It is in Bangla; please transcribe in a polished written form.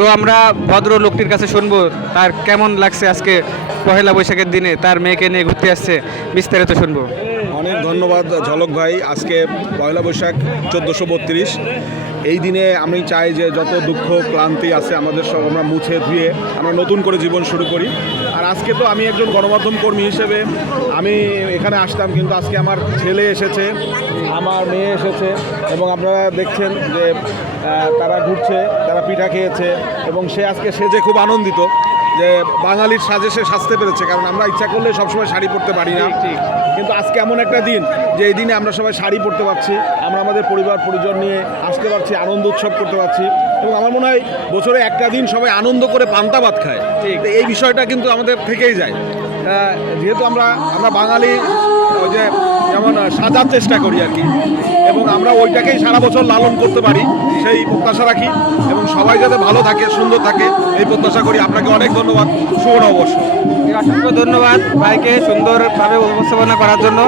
তো আমরা ভদ্র লোকটির কাছে শুনবো তার কেমন লাগছে আজকে পহেলা বৈশাখের দিনে তার মেয়েকে নিয়ে ঘুরতে আসছে, বিস্তারিত শুনবো। অনেক ধন্যবাদ ঝলক ভাই। আজকে পয়লা বৈশাখ 1432। এই দিনে আমি চাই যে যত দুঃখ ক্লান্তি আছে আমাদের সব আমরা মুছে ধুয়ে আমরা নতুন করে জীবন শুরু করি। আর আজকে তো আমি একজন গণমাধ্যম কর্মী হিসেবে আমি এখানে আসতাম, কিন্তু আজকে আমার ছেলে এসেছে, আমার মেয়ে এসেছে এবং আপনারা দেখছেন যে তারা ঘুরছে, তারা পিঠা খেয়েছে এবং সে আজকে সেজে খুব আনন্দিত যে বাঙালির সাজে সে সাজতে পেরেছে। কারণ আমরা ইচ্ছা করলে সবসময় শাড়ি পরতে পারি না, কিন্তু আজকে এমন একটা দিন যে এই দিনে আমরা সবাই শাড়ি পরতে পারছি, আমরা আমাদের পরিবার পরিজন নিয়ে আসতে পারছি, আনন্দ উৎসব করতে পারছি। এবং আমার মনে হয় বছরে একটা দিন সবাই আনন্দ করে পান্তা ভাত খায়, তো এই বিষয়টা কিন্তু আমাদের থেকেই যায়। যেহেতু আমরা বাঙালি ওই যে যেমন সাজার চেষ্টা করি আর কি, এবং আমরা ওইটাকেই সারা বছর লালন করতে পারি সেই প্রত্যাশা রাখি এবং সবাই যাতে ভালো থাকে, সুন্দর থাকে এই প্রত্যাশা করি। আপনাকে অনেক ধন্যবাদ, শুভ নববর্ষ। অসংখ্য ধন্যবাদ ভাইকে সুন্দরভাবে উপস্থাপনা করার জন্য।